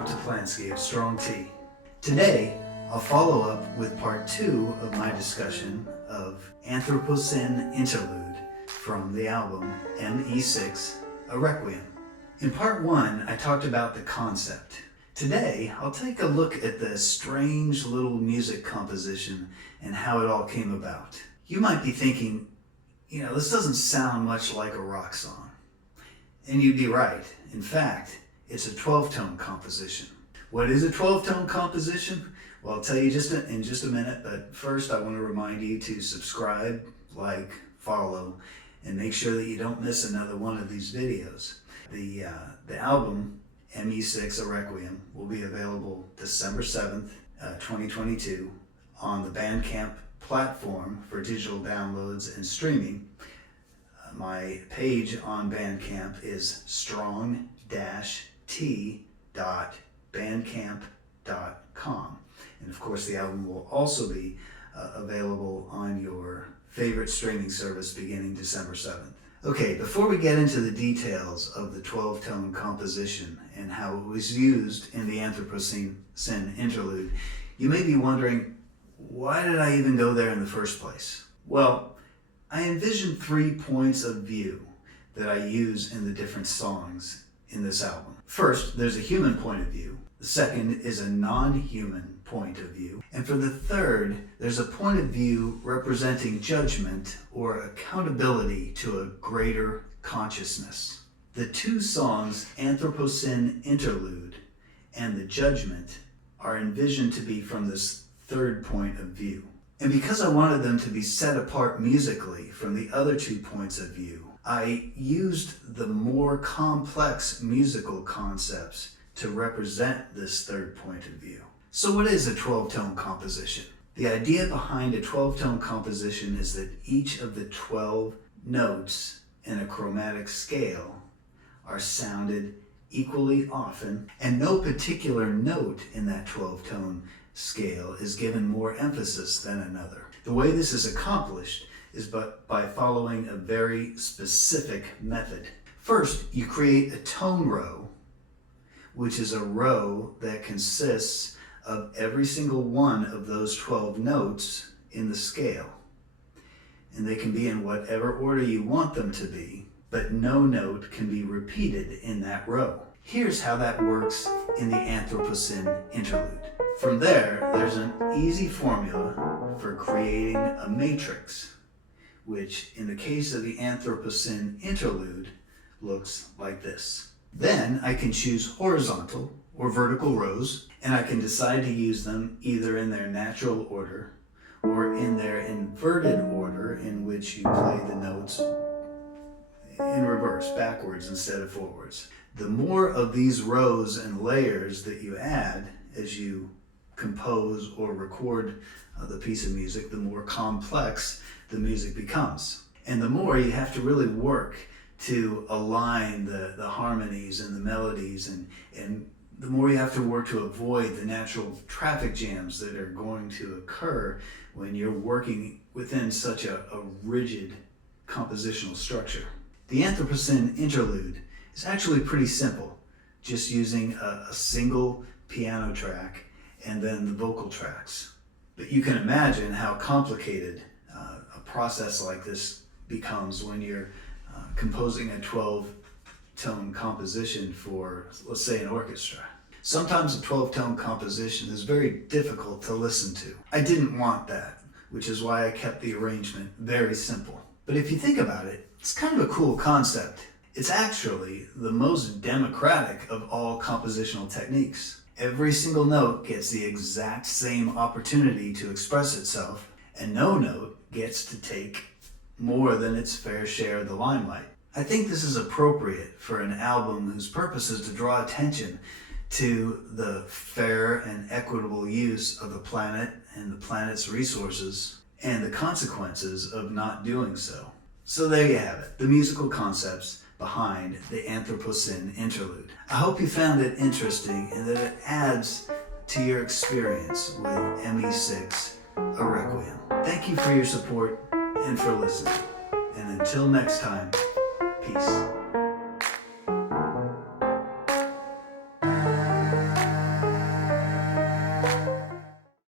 Anthroposin of Strong T. Today, I'll follow up with part 2 of my discussion of Anthroposin Interlude from the album ME6, a Requiem. In part 1, I talked about the concept. Today, I'll take a look at the strange little music composition and how it all came about. You might be thinking, this doesn't sound much like a rock song. And you'd be right. In fact, it's a 12-tone composition. What is a 12-tone composition? Well, I'll tell you in just a minute, but first I want to remind you to subscribe, like, follow, and make sure that you don't miss another one of these videos. The album, ME6, a Requiem, will be available December 7th, 2022 on the Bandcamp platform for digital downloads and streaming. My page on Bandcamp is strong-t.bandcamp.com. And of course, the album will also be available on your favorite streaming service beginning December 7th. Okay, before we get into the details of the 12-tone composition and how it was used in the Anthroposin Interlude, you may be wondering, why did I even go there in the first place? Well, I envisioned 3 points of view that I use in the different songs in this album. First, there's a human point of view. The second is a non-human point of view. And for the third, there's a point of view representing judgment or accountability to a greater consciousness. The 2 songs, Anthroposin Interlude and The Judgment, are envisioned to be from this third point of view. And because I wanted them to be set apart musically from the other 2 points of view, I used the more complex musical concepts to represent this third point of view. So what is a 12-tone composition? The idea behind a 12-tone composition is that each of the 12 notes in a chromatic scale are sounded equally often, and no particular note in that 12-tone scale is given more emphasis than another. The way this is accomplished is by following a very specific method. First, you create a tone row, which is a row that consists of every single one of those 12 notes in the scale. And they can be in whatever order you want them to be, but no note can be repeated in that row. Here's how that works in the Anthroposin Interlude. From there's an easy formula for creating a matrix, which in the case of the Anthroposin Interlude looks like this. Then I can choose horizontal or vertical rows, and I can decide to use them either in their natural order or in their inverted order, in which you play the notes in reverse, backwards instead of forwards. The more of these rows and layers that you add as you compose or record the piece of music, the more complex the music becomes. And the more you have to really work to align the harmonies and the melodies, and the more you have to work to avoid the natural traffic jams that are going to occur when you're working within such a rigid compositional structure. The Anthroposin Interlude is actually pretty simple, just using a single piano track and then the vocal tracks. But you can imagine how complicated a process like this becomes when you're composing a 12-tone composition for, let's say, an orchestra. Sometimes a 12-tone composition is very difficult to listen to. I didn't want that, which is why I kept the arrangement very simple. But if you think about it, it's kind of a cool concept. It's actually the most democratic of all compositional techniques. Every single note gets the exact same opportunity to express itself, and no note gets to take more than its fair share of the limelight. I think this is appropriate for an album whose purpose is to draw attention to the fair and equitable use of the planet and the planet's resources, and the consequences of not doing so. So there you have it, the musical concepts behind the Anthroposin Interlude. I hope you found it interesting and that it adds to your experience with ME6, a Requiem. Thank you for your support and for listening. And until next time, peace.